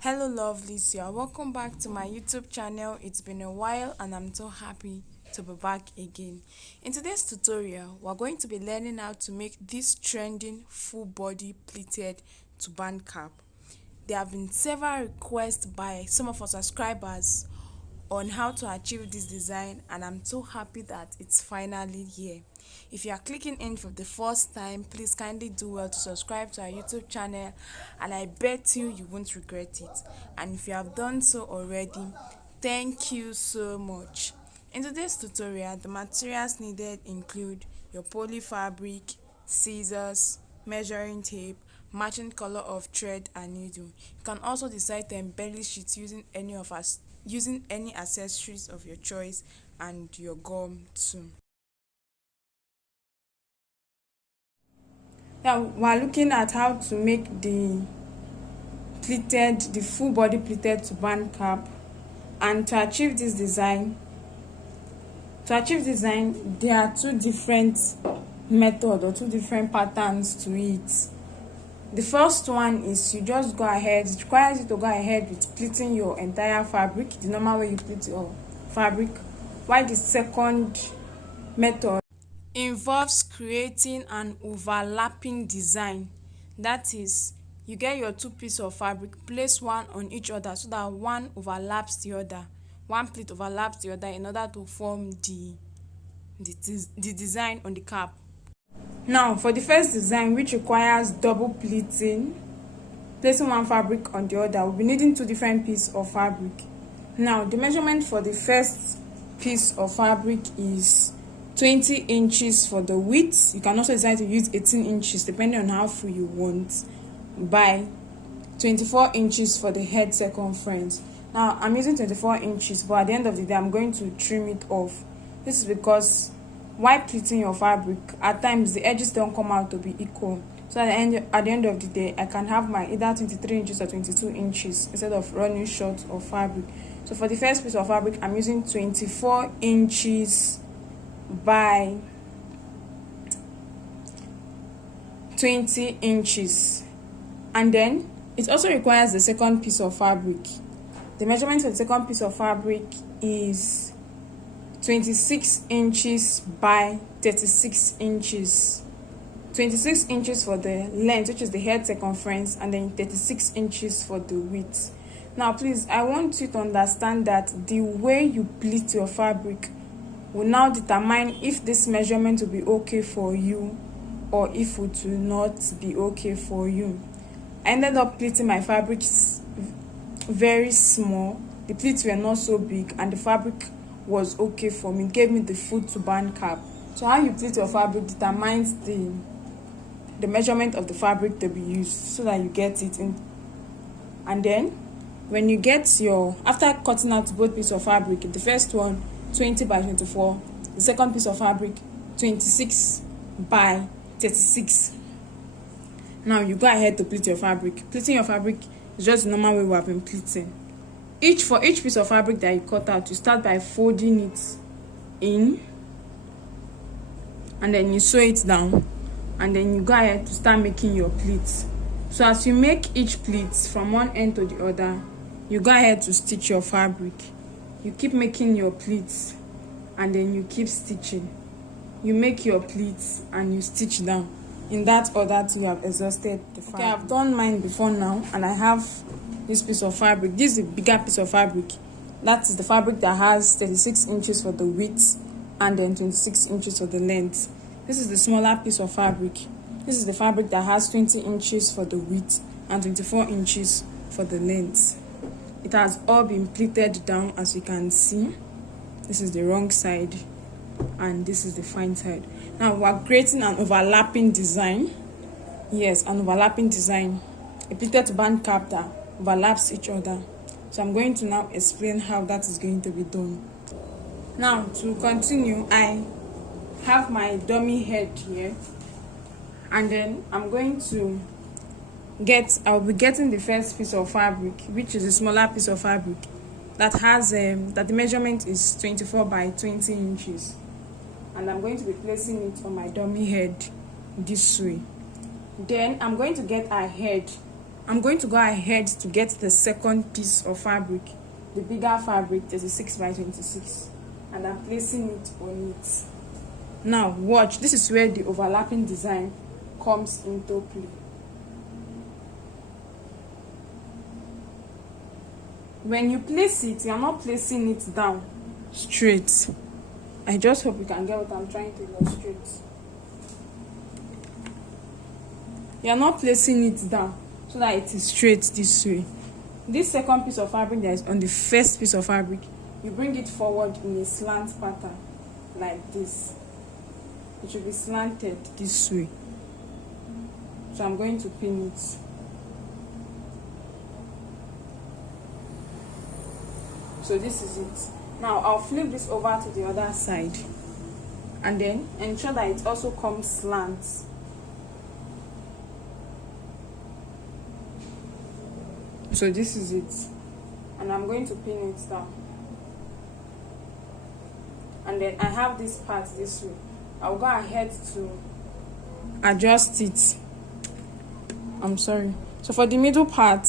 Hello lovelies, you are welcome back to my YouTube channel. It's been a while and I'm so happy to be back again. In today's tutorial, we're going to be learning how to make this trending full body pleated turban cap. There have been several requests by some of our subscribers on how to achieve this design, and I'm so happy that it's finally here. If you are clicking in for the first time, please kindly do well to subscribe to our YouTube channel, and I bet you won't regret it. And if you have done so already, thank you so much. In today's tutorial, the materials needed include your poly fabric, scissors, measuring tape, matching color of thread and needle. You can also decide to embellish it using any accessories of your choice, and your gum too. Now we're looking at how to make the full body pleated turban cap. And to achieve this design, there are two different methods or two different patterns to it. The first one is it requires you to go ahead with pleating your entire fabric, the normal way you pleat your fabric, while the second method involves creating an overlapping design. That is, you get your two pieces of fabric, place one on each other so that one overlaps the other, one pleat overlaps the other in order to form the design on the cap. Now for the first design, which requires double pleating, placing one fabric on the other, we'll be needing two different pieces of fabric. Now the measurement for the first piece of fabric is 20 inches for the width. You can also decide to use 18 inches depending on how full you want, by 24 inches for the head circumference. Now I'm using 24 inches, but at the end of the day I'm going to trim it off. This is because while pleating your fabric, at times the edges don't come out to be equal. So at the end of the day, I can have my either 23 inches or 22 inches instead of running short of fabric. So for the first piece of fabric, I'm using 24 inches by 20 inches. And then it also requires the second piece of fabric. The measurement for the second piece of fabric is 26 inches by 36 inches. 26 inches for the length, which is the head circumference, and then 36 inches for the width. Now please, I want you to understand that the way you pleat your fabric will now determine if this measurement will be okay for you or if it will not be okay for you. I ended up pleating my fabrics very small. The pleats were not so big and the fabric was okay for me. It gave me the full turban cap. So how you pleat your fabric determines the measurement of the fabric to be used so that you get it in. And then when you get after cutting out both pieces of fabric, the first one 20 by 24, the second piece of fabric 26 by 36. Now you go ahead to pleat your fabric. Pleating your fabric is just the normal way we have been pleating. For each piece of fabric that you cut out, you start by folding it in, and then you sew it down, and then you go ahead to start making your pleats. So as you make each pleat from one end to the other, you go ahead to stitch your fabric. You keep making your pleats and then you keep stitching. You make your pleats and you stitch down in that order till you have exhausted the fabric. Okay, I've done mine before now, and I have this piece of fabric. This is a bigger piece of fabric. That is the fabric that has 36 inches for the width and then 26 inches for the length. This is the smaller piece of fabric. This is the fabric that has 20 inches for the width and 24 inches for the length. It has all been pleated down, as you can see. This is the wrong side and this is the fine side. Now we're creating an overlapping design. Yes, an overlapping design. A pleated turban cap that overlaps each other. So I'm going to now explain how that is going to be done. Now to continue, I have my dummy head here, and then I'll be getting the first piece of fabric, which is a smaller piece of fabric that has that the measurement is 24 by 20 inches, and I'm going to be placing it on my dummy head this way. Then I'm going to get a head I'm going to go ahead to get the second piece of fabric, the bigger fabric, 36 by 26, and I'm placing it on it. Now watch, this is where the overlapping design comes into play. When you place it, you are not placing it down straight. I just hope you can get what I'm trying to illustrate. You are not placing it down so that it is straight this way. This second piece of fabric that is on the first piece of fabric, you bring it forward in a slant pattern like this. It should be slanted this way. So I'm going to pin it. So this is it. Now I'll flip this over to the other side and then ensure that it also comes slant. So this is it, and I'm going to pin it down. And then I have this part this way. I'll go ahead to adjust it. I'm sorry. So for the middle part,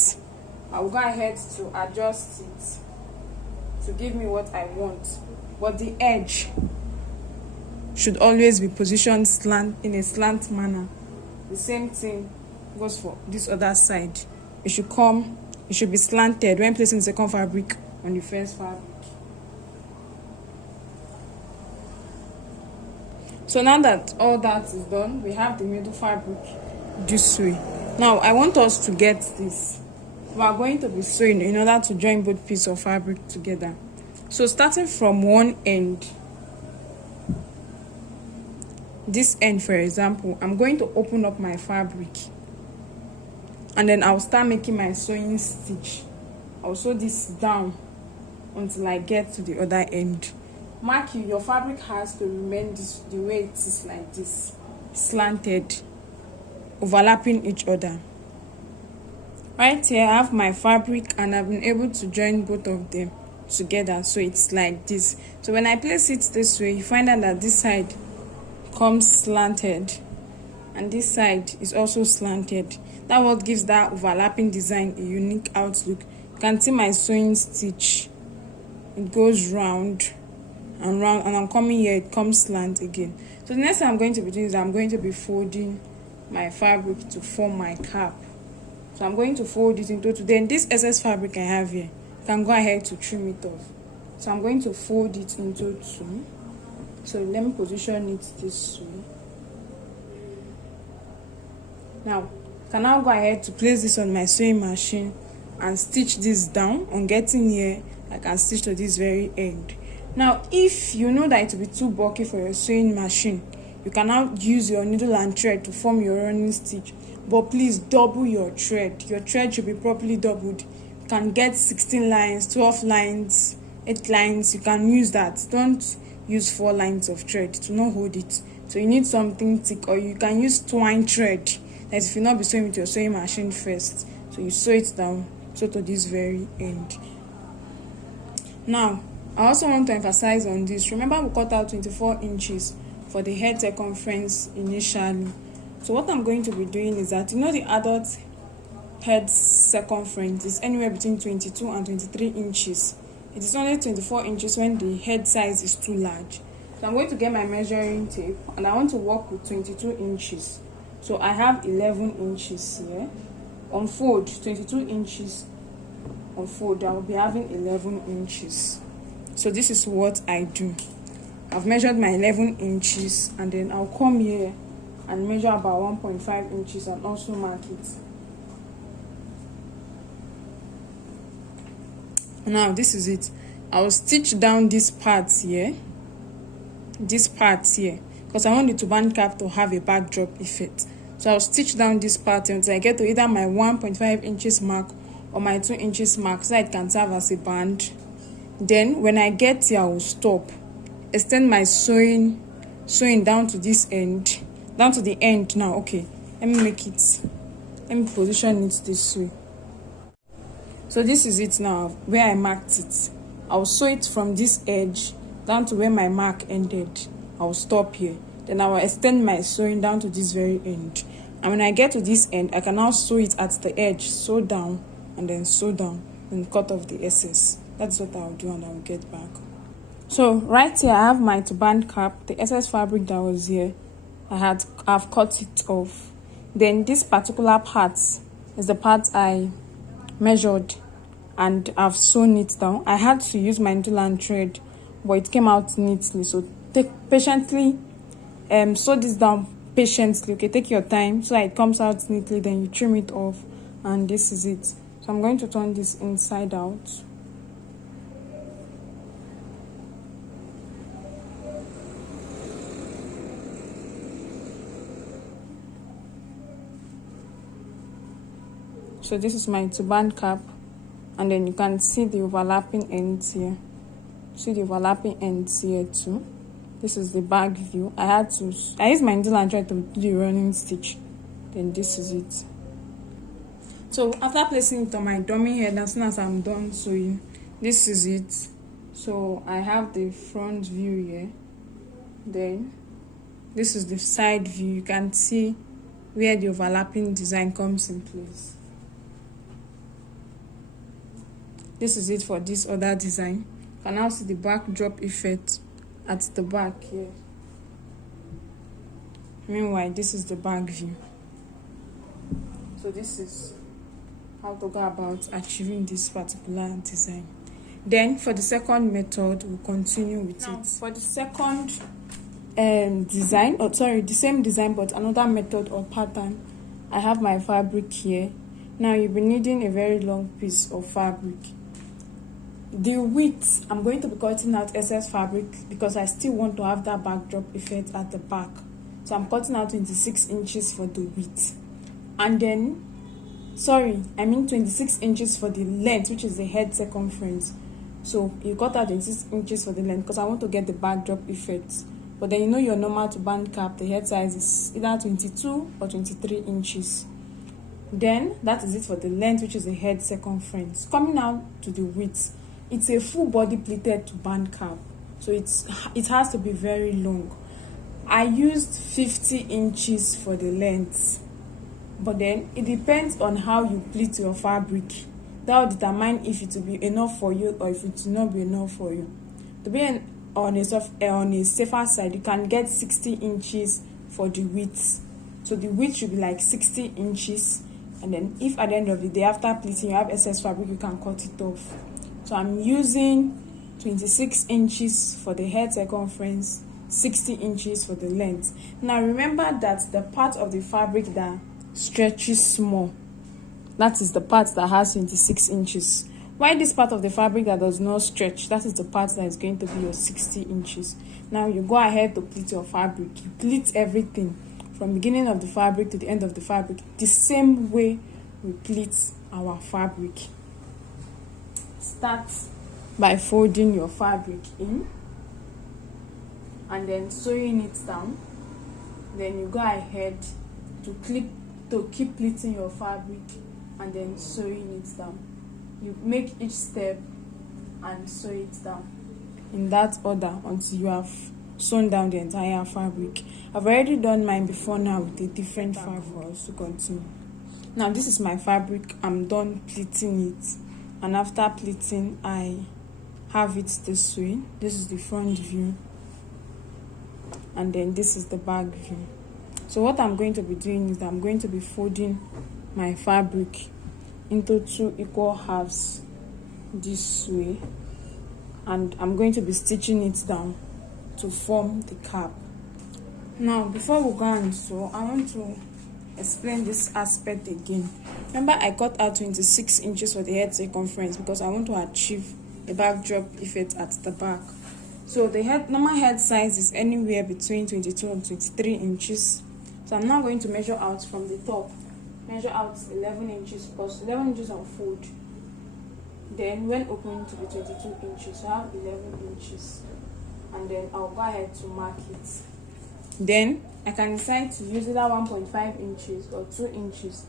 I'll go ahead to adjust it to give me what I want, but the edge should always be positioned slant, in a slant manner. The same thing goes for this other side. It should be slanted when placing the second fabric on the first fabric. So now that all that is done, we have the middle fabric this way. Now I want us to get this. We are going to be sewing in order to join both pieces of fabric together. So starting from one end, this end for example, I'm going to open up my fabric and then I'll start making my sewing stitch. I'll sew this down until I get to the other end. Mark you, your fabric has to remain the way it is, like this, slanted, overlapping each other. Right here I have my fabric and I've been able to join both of them together, so it's like this. So when I place it this way, you find out that this side comes slanted and this side is also slanted. That what gives that overlapping design a unique outlook. You can see my sewing stitch, it goes round and round, and I'm coming here, it comes slant again. So the next thing I'm going to be doing is I'm going to be folding my fabric to form my cap. So I'm going to fold it into two. Then this excess fabric I have here, you can go ahead to trim it off. So I'm going to fold it into two. So let me position it this way. Now I can now go ahead to place this on my sewing machine and stitch this down. On getting here, I can stitch to this very end. Now if you know that it will be too bulky for your sewing machine, you can now use your needle and thread to form your running stitch. But please double your thread. Your thread should be properly doubled. You can get 16 lines, 12 lines, 8 lines. You can use that. Don't use 4 lines of thread to not hold it. So you need something thick, or you can use twine thread. That if you not be sewing with your sewing machine first, so you sew it down, so to this very end. Now I also want to emphasize on this. Remember we cut out 24 inches for the head circumference initially. So what I'm going to be doing is that, you know, the adult head circumference is anywhere between 22 and 23 inches. It is only 24 inches when the head size is too large. So I'm going to get my measuring tape and I want to work with 22 inches. So I have 11 inches here. On fold, 22 inches. On fold, I will be having 11 inches. So this is what I do. I've measured my 11 inches and then I'll come here and measure about 1.5 inches and also mark it. Now this is it. I'll stitch down this part here, because I want the turban cap to have a backdrop effect. So I'll stitch down this part until I get to either my 1.5 inches mark or my 2 inches mark, so it can serve as a band. Then when I get here, I will stop, extend my sewing down to this end, down to the end. Now okay, let me position it this way. So this is it now, where I marked it. I'll sew it from this edge down to where my mark ended. I'll stop here, then I will extend my sewing down to this very end. And when I get to this end, I can now sew it at the edge, sew down, and then sew down and cut off the excess. That's what I'll do, and I'll get back. So right here I have my turban cap. The excess fabric that was here, I've cut it off. Then this particular part is the part I measured and I've sewn it down. I had to use my needle and thread, but it came out neatly. So patiently sew this down patiently. Okay, take your time so that it comes out neatly. Then you trim it off, and this is it. So I'm going to turn this inside out. So this is my turban cap, and then you can see the overlapping ends here. See the overlapping ends here too. This is the back view. I used my needle and thread to do the running stitch. Then this is it. So after placing it on my dummy head, as soon as I'm done sewing, this is it. So I have the front view here. Then this is the side view. You can see where the overlapping design comes in place. This is it for this other design. You can now see the backdrop effect at the back here. Meanwhile, this is the back view. So this is how to go about achieving this particular design. Then for the second method, we'll continue with it. For the second design, the same design but another method or pattern, I have my fabric here. Now you'll be needing a very long piece of fabric. The width, I'm going to be cutting out excess fabric because I still want to have that backdrop effect at the back. So I'm cutting out 26 inches for the width. And then, 26 inches for the length, which is the head circumference. So you cut out 26 inches for the length because I want to get the backdrop effect. But then your normal turban cap, the head size is either 22 or 23 inches. Then that is it for the length, which is the head circumference. Coming out to the width, it's a full body pleated turban cap, so it has to be very long. I used 50 inches for the length, but then it depends on how you pleat your fabric. That will determine if it will be enough for you or if it will not be enough for you. To be on a safer side, you can get 60 inches for the width. So the width should be like 60 inches, and then if at the end of the day after pleating you have excess fabric, you can cut it off. So I'm using 26 inches for the head circumference, 60 inches for the length. Now remember that the part of the fabric that stretches small, that is the part that has 26 inches. While this part of the fabric that does not stretch, that is the part that is going to be your 60 inches. Now you go ahead to pleat your fabric. You pleat everything from beginning of the fabric to the end of the fabric the same way we pleat our fabric. Start by folding your fabric in and then sewing it down. Then you go ahead to keep pleating your fabric and then sewing it down. You make each step and sew it down in that order until you have sewn down the entire fabric. I've already done mine before now with a different fabric to continue. Now this is my fabric. I'm done pleating it, and after pleating I have it this way. This is the front view and then this is the back view. So what I'm going to be doing is I'm going to be folding my fabric into 2 equal halves this way, and I'm going to be stitching it down to form the cap. Now before we go on, so I want to explain this aspect again. Remember I cut out 26 inches for the head circumference because I want to achieve a backdrop effect at the back. So the normal head size is anywhere between 22 and 23 inches. So I'm now going to measure out from the top. Measure out 11 inches because 11 inches on fold. Then when open to be 22 inches, so I have 11 inches. And then I'll go ahead to mark it. Then I can decide to use either 1.5 inches or 2 inches,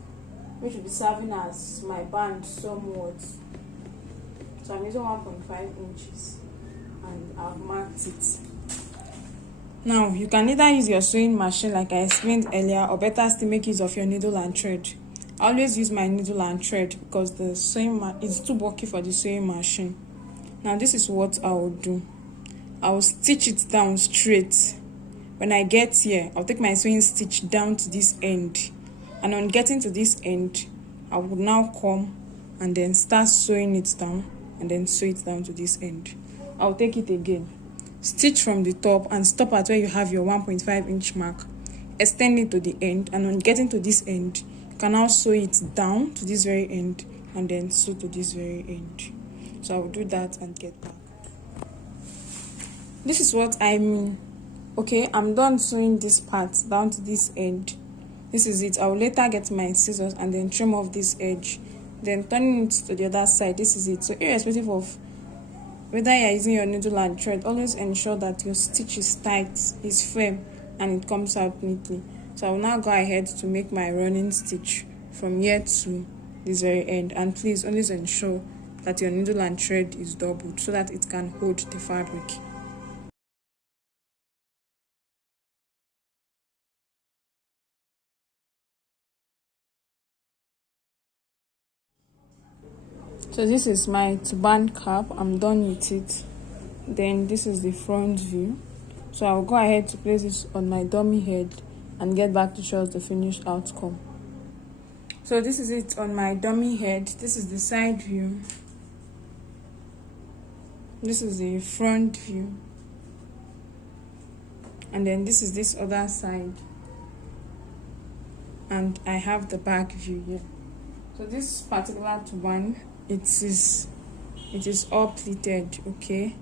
which will be serving as my band somewhat. So I'm using 1.5 inches and I've marked it. Now you can either use your sewing machine like I explained earlier, or better still make use of your needle and thread. I always use my needle and thread because the is too bulky for the sewing machine. Now this is what I will do. I will stitch it down straight. When I get here, I'll take my sewing stitch down to this end, and on getting to this end, I will now come and then start sewing it down and then sew it down to this end. I'll take it again, stitch from the top and stop at where you have your 1.5 inch mark, extend it to the end, and on getting to this end, you can now sew it down to this very end and then sew to this very end. So I will do that and get back. This is what I mean. Okay, I'm done sewing this part down to this end. This is it. I will later get my scissors and then trim off this edge, then turning it to the other side. This is it. So irrespective of whether you're using your needle and thread, always ensure that your stitch is tight, is firm, and it comes out neatly. So I will now go ahead to make my running stitch from here to this very end, and please always ensure that your needle and thread is doubled so that it can hold the fabric. So this is my turban cap. I'm done with it. Then this is the front view. So I'll go ahead to place this on my dummy head and get back to show us the finished outcome. So this is it on my dummy head. This is the side view. This is the front view. And then this is this other side. And I have the back view here. So this particular turban, it is all pleated, okay?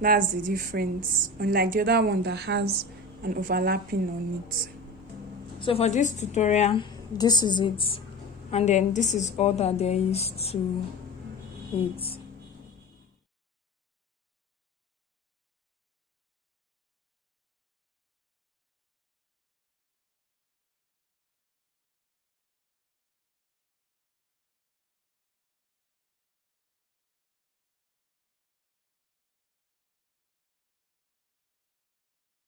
That's the difference, unlike the other one that has an overlapping on it. So for this tutorial, this is it, and then this is all that there is to it.